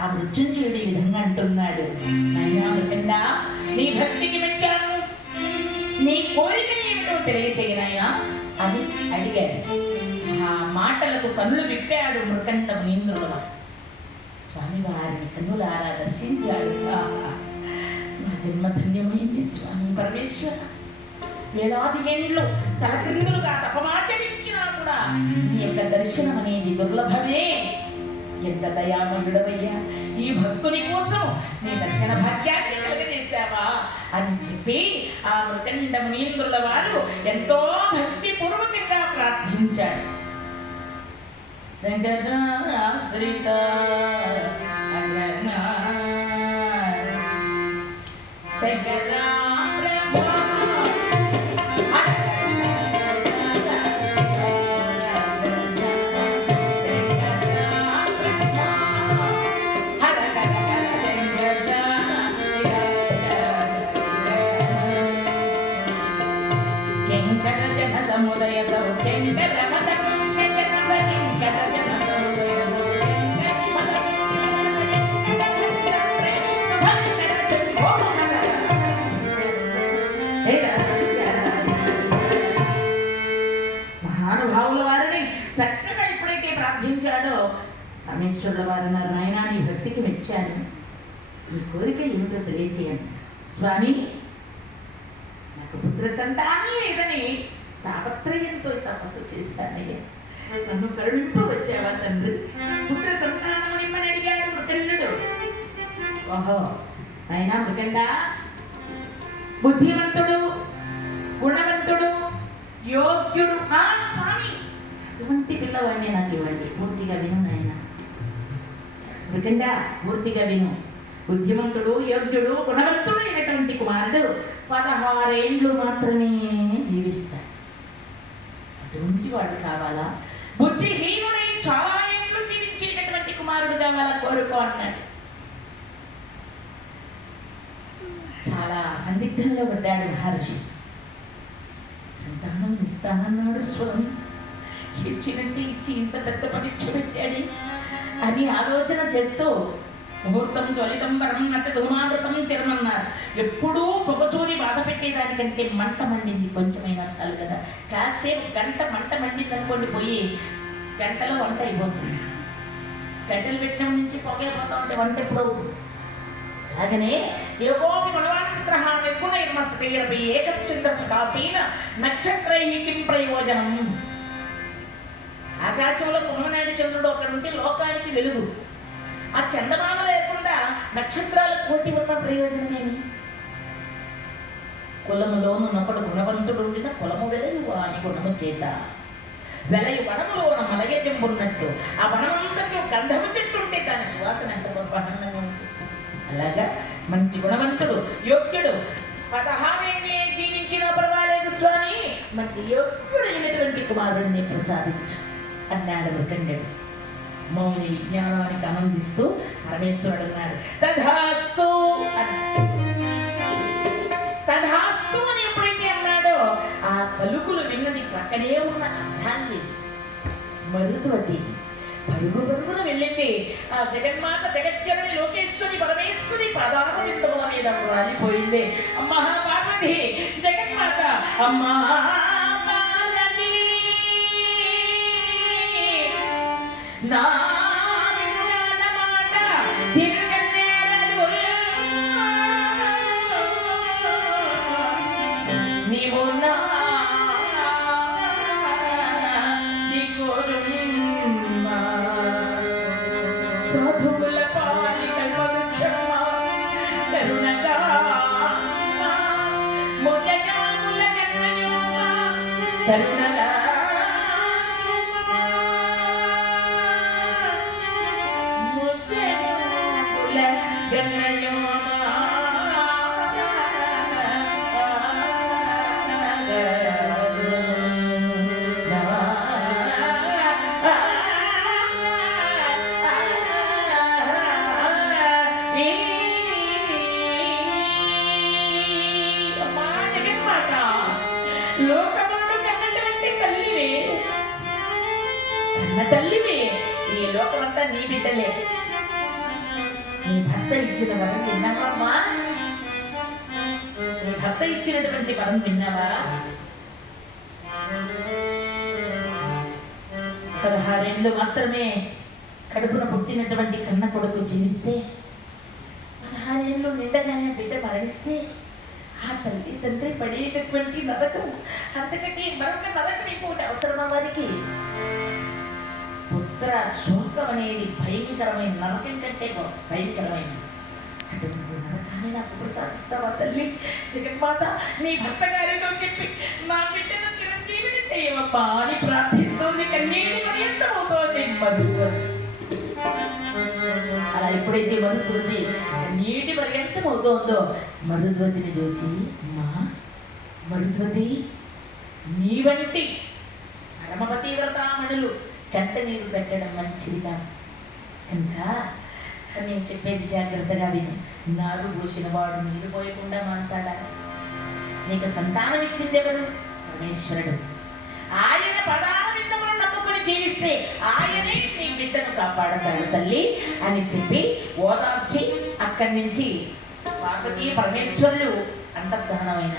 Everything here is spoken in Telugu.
ఆ మృత్యుంజయుడు ఈ విధంగా అంటున్నాడు, నాయనా మృకండా, నీ భక్తికి మెచ్చాను, నీ కోరిక ఏమిటో తెలియచేయనాయా అని అడిగాడు. ఆ మాటలకు కన్నులు విప్పాడు మృకండ మునీంద్రుడు. స్వామివారిని కన్నులారా దర్శించాడు. నా జన్మ ధన్యమైంది స్వామి పరమేశ్వర. వేలాది ఏండ్లు తలక్రిందులుగా తపమాచరించినా కూడా నీ యొక్క దర్శనం అనేది దుర్లభమే. ఎంత దయామయుడవయ్యా, ఈ భక్తుని కోసం నీ దర్శన భాగ్యాన్ని కలగజేశావా అని చెప్పి ఆ మృకండ మునీంద్రుల వారు ఎంతో భక్తి పూర్వకంగా ప్రార్థించాడు. శంకరాశ్రిత సముదయ మహానుభావుల వారిని చక్కగా ఎప్పుడైతే ప్రార్థించాడో పరమేశ్వరుల వారు నాయనా నీ భక్తికి మెచ్చాను, నీ కోరిక ఏమిటో తెలియచేయండి స్వామి. నాకు పుత్ర సంతానం లేదని తాపత్రయంతో తపస్సు చేశానయ్యా, నన్ను కరుణింపవచ్చావా తండ్రి? పుత్ర సంతానం నిమ్మని అడిగాడు మృకండు. ఓహో అయినా మృకండ బుద్ధిమంతుడు, గుణవంతుడు, యోగ్యుడు ఆ స్వామి, అటువంటి పిల్లవాడిని నాకు ఇవ్వండి. పూర్తిగా విను నాయన మృకండ, పూర్తిగా విను. బుద్ధిమంతుడు, యోగ్యుడు, గుణవంతుడు అయినటువంటి కుమారుడు 16 ఏండ్లు మాత్రమే జీవిస్తాడు. అటువంటి వాడు కావాలా? బుద్ధిహీనుడై చాలా ఏండ్లు జీవించేటటువంటి కుమారుడు కావాలా? కోరుకో అన్నాడు. చాలా సందిగ్ధంలో పడ్డాడు మహర్షి. సంతానం ఇస్తానన్నాడు స్వామి, ఇచ్చినట్టు ఇచ్చి ఇంత పెద్ద పరీక్ష పెట్టాడు అని ఆలోచన చేస్తూ ముహూర్తం జ్వలితం వరం నచ్చ ధూమామృతం చిరమన్నారు. ఎప్పుడూ పొగచూరి బాధ పెట్టేదానికంటే మంట మండింది కొంచెమైనా చాలు కదా. కాసేపు గంట మంట మండింది అనుకోండి, పోయి గంటలో వంట అయిపోతుంది. గంటలు పెట్టిన నుంచి పొగైపోతా ఉంటే వంట ఎప్పుడు అవుతుంది? అలాగనే యోగోపి గుణవాన్విగ్రహ నిర్గుణైర్మస్తైరపి ఏకచ్ఛిద్ర ప్రకాశేన నక్షత్రైః కిం ప్రయోజనం. ఆకాశంలో కుమ్మనాయుడు చంద్రుడు ఒకడుంటే లోకానికి వెలుగు. ఆ చందమామ లేకుండా నక్షత్రాల కోటి ఉన్న ప్రయోజనమేమి? కులములోనున్నప్పుడు గుణవంతుడు ఉండిన కులము వెలయు వాని గుణము చేత. వెలయు వనములోన మలయ చెంపున్నట్టు ఆ వనమంతట్లో గంధము చెట్టు ఉంటే దాని సువాసన ఎంత బ్రహ్మాండంగా ఉంటుంది. అలాగా మంచి గుణవంతుడు, యోగ్యుడు, 16 ఏళ్ళే జీవించినా పర్వాలేదు స్వామి, మంచి యోగ్యుడైనటువంటి కుమారుడిని ప్రసాదించు అన్నాడు మృకండు. మౌని విజ్ఞానానికి ఆనందిస్తూ పరమేశ్వరుడు అన్నాడు. తథాస్తు తథాస్తు అని ఎప్పుడైతే అన్నాడో ఆ పలుకులు విన్నది పక్కనే ఉన్న అర్థాన్ని మరుతువతి పరుగు పరుగున వెళ్ళింది. ఆ జగన్మాత జగజ్జనని లోకేశ్వరి పరమేశ్వరి పాదారవిందముల మీద రాలిపోయింది. అమ్మా పార్వతి జగన్మాత, అమ్మా నా మాట తిరగనేరడు, నీవు నా దిక్కురుమ్మ, సాధువుల పాలి కల్పవృక్షమ్మ, కరుణగా ముజగాముల కన్నయ్యమ్మ, కరుణగా తల్లివి, ఈ లోకమంతా నీ బిడ్డలే. నీ భర్త ఇచ్చిన వరం విన్నావమ్మా? నీ భర్త ఇచ్చినటువంటి వరం విన్నావా? 16 ఏళ్ళు మాత్రమే కడుపున పుట్టినటువంటి కన్న కొడుకు జీవిస్తే, 16 ఏళ్ళు నిండగానే బిడ్డ మరణిస్తే, ఆ తల్లి తండ్రి పడేటటువంటి నరకం, అంతకంటే మరొక నరకం ఇంకోటి అవసరమా వారికి? పుత్ర శోకం అనేది భయంకరమైన నరకం కంటే భయంకరమైన అటువంటి నరకాన్ని నాకు ప్రసాదిస్తావా తల్లి? జగన్మాత, నీ భర్త గారితో చెప్పి నా బిడ్డను చిరంజీవిని చేయవమ్మా అని ప్రార్థిస్తోంది. కన్నీటి పర్యంతమవుతోంది మధువతి. అలా ఎప్పుడైతే మరుతుంది నీటి పర్యంతం అవుతోందో, మరుద్వతిని చూచి, అమ్మా మరుద్వతి, నీ వంటి పరమపతివ్రతామణులు కంట నీరు పెట్టడం మంచిది కాదు కనుక నేను చెప్పేది జాగ్రత్తగా విను. నారు పోసిన వాడు నీరు పోయకుండా మాంతాడా? నీకు సంతానం ఇచ్చింది ఎవరు? పరమేశ్వరుడు. ఆయన పదాల విందమును నమ్ముకుని జీవిస్తే ఆయనే నీ బిడ్డను కాపాడతాడు తల్లి అని చెప్పి ఓదార్చి అక్కడి నుంచి పార్వతీ పరమేశ్వరులు అంతర్ధానమైన